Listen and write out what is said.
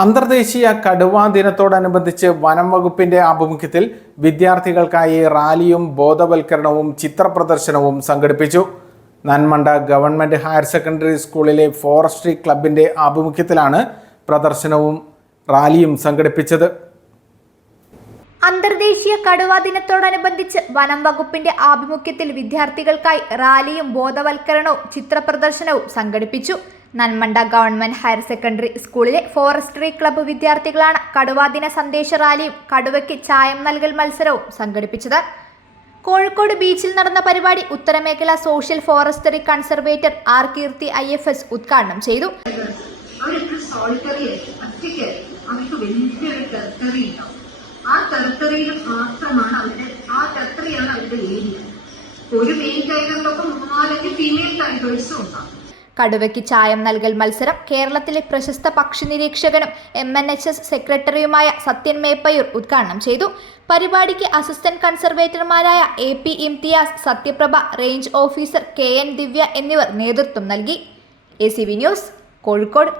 അന്തർദേശീയ കടുവാ ദിനത്തോടനുബന്ധിച്ച് വനം വകുപ്പിന്റെ ആഭിമുഖ്യത്തിൽ വിദ്യാർത്ഥികൾക്കായി റാലിയും ബോധവൽക്കരണവും ചിത്രപ്രദർശനവും സംഘടിപ്പിച്ചു. നന്മണ്ട ഗവൺമെന്റ് ഹയർ സെക്കൻഡറി സ്കൂളിലെ ഫോറസ്ട്രി ക്ലബിന്റെ ആഭിമുഖ്യത്തിലാണ് പ്രദർശനവും റാലിയും സംഘടിപ്പിച്ചത്. അന്തർദേശീയ കടുവാ ദിനത്തോടനുബന്ധിച്ച് വനം വകുപ്പിന്റെ ആഭിമുഖ്യത്തിൽ വിദ്യാർത്ഥികൾക്കായി റാലിയും ബോധവൽക്കരണവും ചിത്രപ്രദർശനവും സംഘടിപ്പിച്ചു. നന്മണ്ട ഗവൺമെന്റ് ഹയർ സെക്കൻഡറി സ്കൂളിലെ ഫോറസ്ട്രി ക്ലബ്ബ് വിദ്യാർത്ഥികളാണ് കടുവാദിന സന്ദേശ റാലിയും കടുവയ്ക്ക് ചായം നൽകൽ മത്സരവും സംഘടിപ്പിച്ചത്. കോഴിക്കോട് ബീച്ചിൽ നടന്ന പരിപാടി ഉത്തരമേഖല സോഷ്യൽ ഫോറസ്ട്രി കൺസർവേറ്റർ ആർ കീർത്തി IFS ഉദ്ഘാടനം ചെയ്തു. ആ ടെറിട്ടറിയിൽ മാത്രമാണ് അവരുടെ ഏരിയ. ഒരു മെയിൻ ടൈഗറിലൊക്കെ 3-4 ഫീമെയിൽ ടൈഗേഴ്സും ഉണ്ടാകും. കടുവയ്ക്ക് ചായം നൽകൽ മത്സരം കേരളത്തിലെ പ്രശസ്ത പക്ഷി നിരീക്ഷകനും MNHS സെക്രട്ടറിയുമായ സത്യൻ മേപ്പയൂർ ഉദ്ഘാടനം ചെയ്തു. പരിപാടിക്ക് അസിസ്റ്റന്റ് കൺസർവേറ്റർമാരായ AP Imtiaz, Sathyaprabha, range officer KN Divya എന്നിവർ നേതൃത്വം നൽകി. ACV news, Kozhikode.